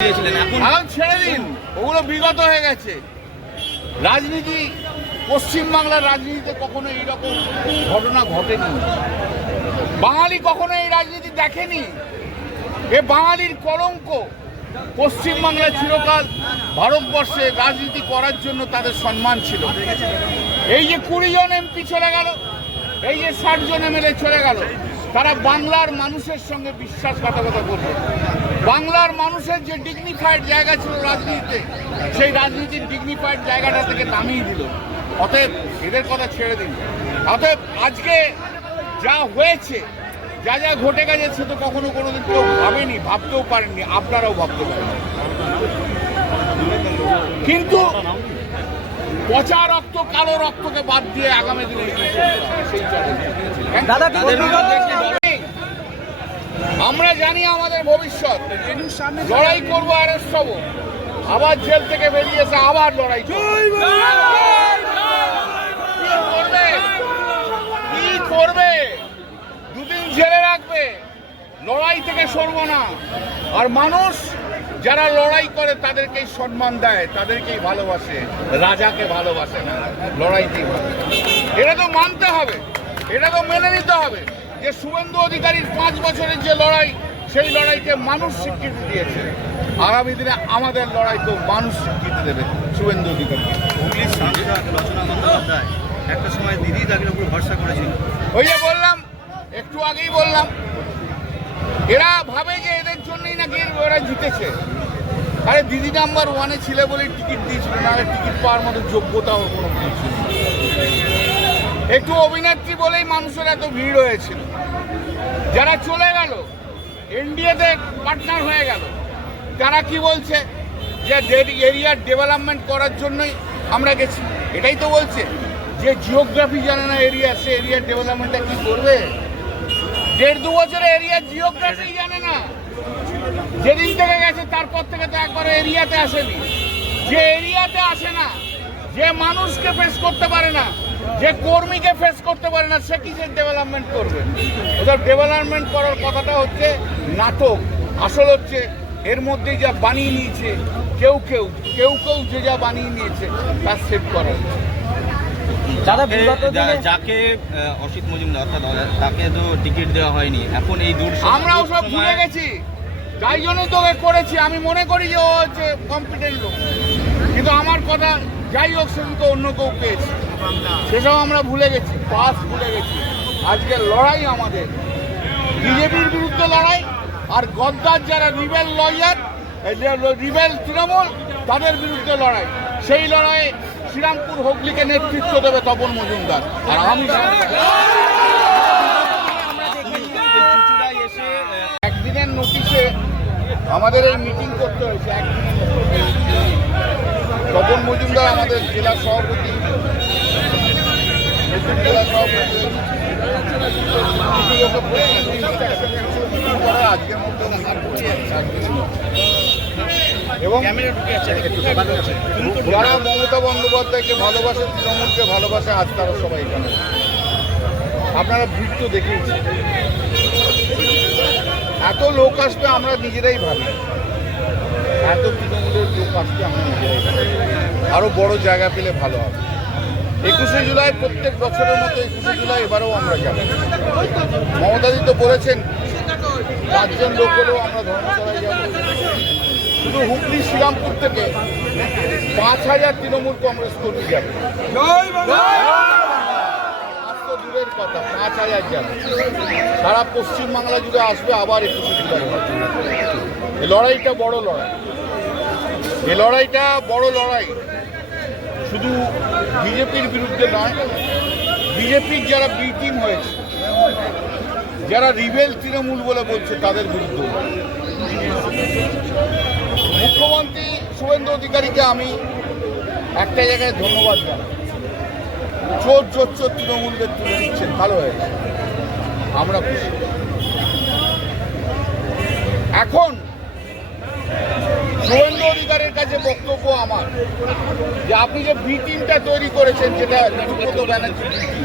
এখন ছেড়ে দিন, ওগুলো বিগত হয়ে গেছে। রাজনীতি, পশ্চিমবাংলার রাজনীতিতে কখনো এইরকম ঘটনা ঘটেনি। বাঙালি কখনো এই রাজনীতি দেখেনি। এ বাঙালির কলঙ্ক। পশ্চিমবাংলা চিরকাল ভারতবর্ষে রাজনীতি করার জন্য তাদের সম্মান ছিল। এই যে 20 জন এমপি চলে গেল, এই যে 60 জন এমএলএ চলে গেল, তারা বাংলার মানুষের সঙ্গে বিশ্বাসঘাতকতা করবে। বাংলার মানুষের যে ডিগনিফাইড জায়গা ছিল রাজনীতিতে, সেই রাজনীতির ডিগনিফাইড জায়গাটা থেকে নামিয়ে দিল। অতএব এদের কথা ছেড়ে দিন। অতএব আজকে যা হয়েছে, যা যা ঘটে গেছে, সে তো কখনো কোনোদিন কেউ ভাবেনি, ভাবতেও পারেননি, আপনারাও ভাবতে পারেন। কিন্তু পচা রক্ত, কালো রক্তকে বাদ দিয়ে আগামী দিনে সেই আমরা জানি আমাদের ভবিষ্যৎ। লড়াই করবো, অ্যারেস্ট হবো, আবার জেল থেকে বেরিয়ে এসে আবার লড়াই কি করবে? দুদিন জেলে রাখবে, লড়াই থেকে সরবো না। আর মানুষ যারা লড়াই করে তাদেরকেই সম্মান দেয়, তাদেরকেই ভালোবাসে, রাজাকে ভালোবাসে না, লড়াইতেই ভালোবাসে। এটা তো মানতে হবে, এটা তো মেনে নিতে হবে যে শুভেন্দু অধিকারীর 5 বছরের যে লড়াই, সেই লড়াইকে মানুষ স্বীকৃতি দিয়েছে। আগামী দিনে আমাদের লড়াইকেও মানুষ স্বীকৃতি দেবে শুভেন্দু অধিকারী। একটা সময় দিদি তাদের উপর ভরসা করেছিল। ওই যে বললাম, একটু আগেই বললাম, এরা ভাবে যে এদের জন্যই নাকি ওরা জিতেছে। আরে দিদি নাম্বার 1-এ ছিল বলে টিকিট দিয়েছিল, না টিকিট পাওয়ার মতো যোগ্যতা ওর কোনো কিছু ছিল। একটু অভিনেত্রী বলেই মানুষের এত ভিড় হয়েছিল। যারা চলে গেল, এনডিএতে পার্টনার হয়ে গেল, তারা কি বলছে যে এরিয়ার ডেভেলপমেন্ট করার জন্যই আমরা গেছি। এটাই তো বলছে যে জিওগ্রাফি জানে না এরিয়া, সে এরিয়ার ডেভেলপমেন্টটা কি করবে? 1.5-2 বছরে এরিয়ার জিওগ্রাফি জানে না। যেদিন থেকে গেছে তারপর থেকে তো একবারে এরিয়াতে আসেনি। যে এরিয়াতে আসে না, যে মানুষকে ফেস করতে পারে না, যে কর্মীকে ফেস করতে পারে না, সে কিসের ডেভেলপমেন্ট করবে? ওদের ডেভেলপমেন্ট করার কথাটা হচ্ছে নাটক। আসল হচ্ছে এর মধ্যেই যা বানিয়ে নিয়েছে কেউ কেউ যে যা বানিয়ে নিয়েছে তার সেট করা হচ্ছে। যাকে অসিত মজুমদার অর্থাৎ তাকে তো টিকিট দেওয়া হয়নি, এখন এই দূর আমরাও সব ভুলে গেছি, তাই জন্যই তোকে করেছি। আমি মনে করি যে ও হচ্ছে কম্পিটেন্ট লোক, কিন্তু আমার কথা যাই হোক, সেদিন তো অন্য কেউ পেয়েছে, সেসব আমরা ভুলে গেছি, পাস ভুলে গেছি। আজকে লড়াই আমাদের বিজেপির বিরুদ্ধে লড়াই, আর গদ্দার যারা রিবেল লয়ার, রিবেল তৃণমূল, তাদের বিরুদ্ধে লড়াই। সেই লড়াইয়ে শ্রীরামপুর হুগলিকে নেতৃত্ব দেবে তপন মজুমদার, আর আমি একদিনের নোটিশে আমাদের এই মিটিং করতে হয়েছে। তপন মজুমদার আমাদের জেলা সভাপতি, আজকের মধ্যে এবং যারা মমতা বন্দ্যোপাধ্যায়কে ভালোবাসে, তৃণমূলকে ভালোবাসে, আজ তারা সবাই এখানে। আপনারা ভিড় তো দেখেইছেন, এত লোক আসবে আমরা নিজেরাই ভাবি, এত তৃণমূলের লোক আসবে আমরা নিজেরাই ভাবি। আরো বড় জায়গা পেলে ভালো হবে। 21শে জুলাই প্রত্যেক বছরের মতো 21শে জুলাই এবারেও আমরা যাব। মমতাদি তো বলেছেন 5 জন লোক হলেও আমরা ধর্মতলায় যাব। শুধু হুগলি শ্রীরামপুর থেকে 5000 তৃণমূল কংগ্রেস কর্মী যাবে। আজ তো দূরের কথা, 5000 যাবে। সারা পশ্চিমবাংলা জুড়ে আসবে আবার 21শে জুলাই। এই লড়াইটা বড় লড়াই, এই লড়াইটা বড় লড়াই। শুধু বিজেপির বিরুদ্ধে নয়, বিজেপির যারা বি টিম হয়েছে, যারা রিবেল তৃণমূল বলে বলছে, তাদের বিরুদ্ধে। মুখ্যমন্ত্রী শুভেন্দু অধিকারীকে আমি একটা জায়গায় ধন্যবাদ জানাই। চোর তৃণমূলদের তুলে দিচ্ছেন, ভালো হয়েছে, আমরা খুশি। এখন শুভেন্দু অধিকারীর কাছে বক্তব্য আমার যে আপনি যে বি টিমটা তৈরি করেছেন, যেটা সুব্রত ব্যানার্জি বি টিম,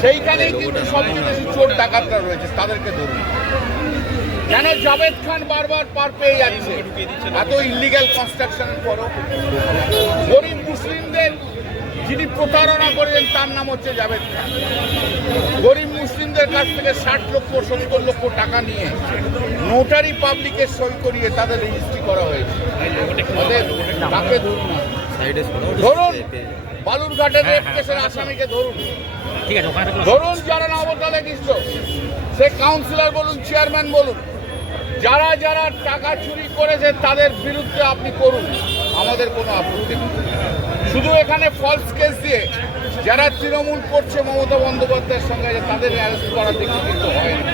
সেইখানেই কিন্তু সবচেয়ে বেশি চোর ডাকাতরা রয়েছে, তাদেরকে ধরুন। কেন জাভেদ খান বারবার পার পেয়ে যাচ্ছে এত ইলিগ্যাল কনস্ট্রাকশনের পরও? গরিব মুসলিমদের যিনি প্রতারণা করেছেন তার নাম হচ্ছে জাভেদ খান। গরিব মুসলিমদের কাছ থেকে 60 লক্ষ 70 লক্ষ টাকা নিয়ে নোটারি পাবলিকের সই করিয়ে তাদের রেজিস্ট্রি করা হয়েছে। তাকে ধরুন না, ধরুন বালুরঘাটের রেপ কেসের আসামিকে ধরুন, ধরুন যারা নবটালে গিয়েছিল, সে কাউন্সিলর বলুন, চেয়ারম্যান বলুন, যারা যারা টাকা চুরি করেছে তাদের বিরুদ্ধে আপনি করুন, আমাদের কোনো আপত্তি নেই। শুধু এখানে ফলস কেস দিয়ে যারা তৃণমূল করছে মমতা বন্দ্যোপাধ্যায়ের সঙ্গে তাদের অ্যারেস্ট করা দেখে কিন্তু হয় না।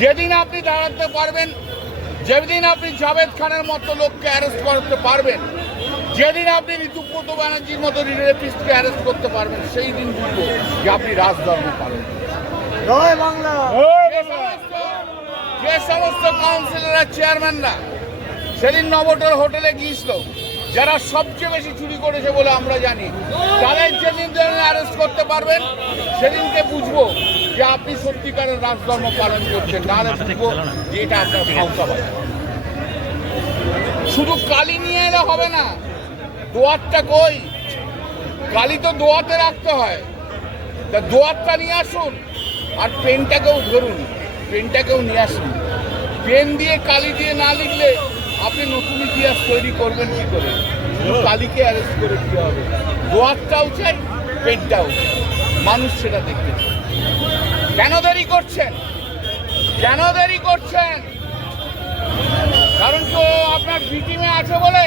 যেদিন আপনি দাঁড়াতে পারবেন, যেদিন আপনি জাভেদ খানের মতো লোককে অ্যারেস্ট করতে পারবেন, যেদিন আপনি ঋতুব্রত ব্যানার্জির মতো রেপিস্টকে অ্যারেস্ট করতে পারবেন, সেই দিন বুঝবো যে আপনি রাজধর্ম পালন যে সমস্ত কাউন্সিলররা চেয়ারম্যানরা সেদিন নবটার হোটেলে গিয়েছিল, যারা সবচেয়ে বেশি চুরি করেছে বলে আমরা জানি, তাদের যেদিন অ্যারেস্ট করতে পারবেন সেদিনকে বুঝবো যে আপনি সত্যিকারের রাজধর্ম পালন করছেন, নাহলে বুঝবো যে এটা আপনার ভাউতাবাজ। শুধু কালি নিয়ে এলে হবে না, দোয়াতটা কই? কালি তো দোয়াতে রাখতে হয়, তা দোয়াতটা নিয়ে আসুন, আর পেনটাকেও ধরুন, পেনটাকেও নিয়ে আসুন। পেন দিয়ে কালি দিয়ে না লিখলে আপনি নতুন ইতিহাস তৈরি করবেন কি করে? শুধু কালিকে অ্যারেস্ট করে দিতে হবে, দোয়াতটাও চাই, পেনটাও চাই, মানুষ সেটা দেখতে চায়। কেন দেরি করছেন? কেন দেরি করছেন? কারণ তো আপনার বি টিমে আছে বলে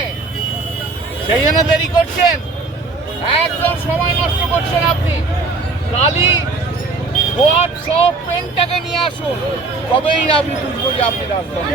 সেই জন্য দেরি করছেন। একদম সময় নষ্ট করছেন আপনি। কালি দোয়াত সব পেনটাকে নিয়ে আসুন, তবেই আপনি বুঝবো যে আপনি রাজধানী।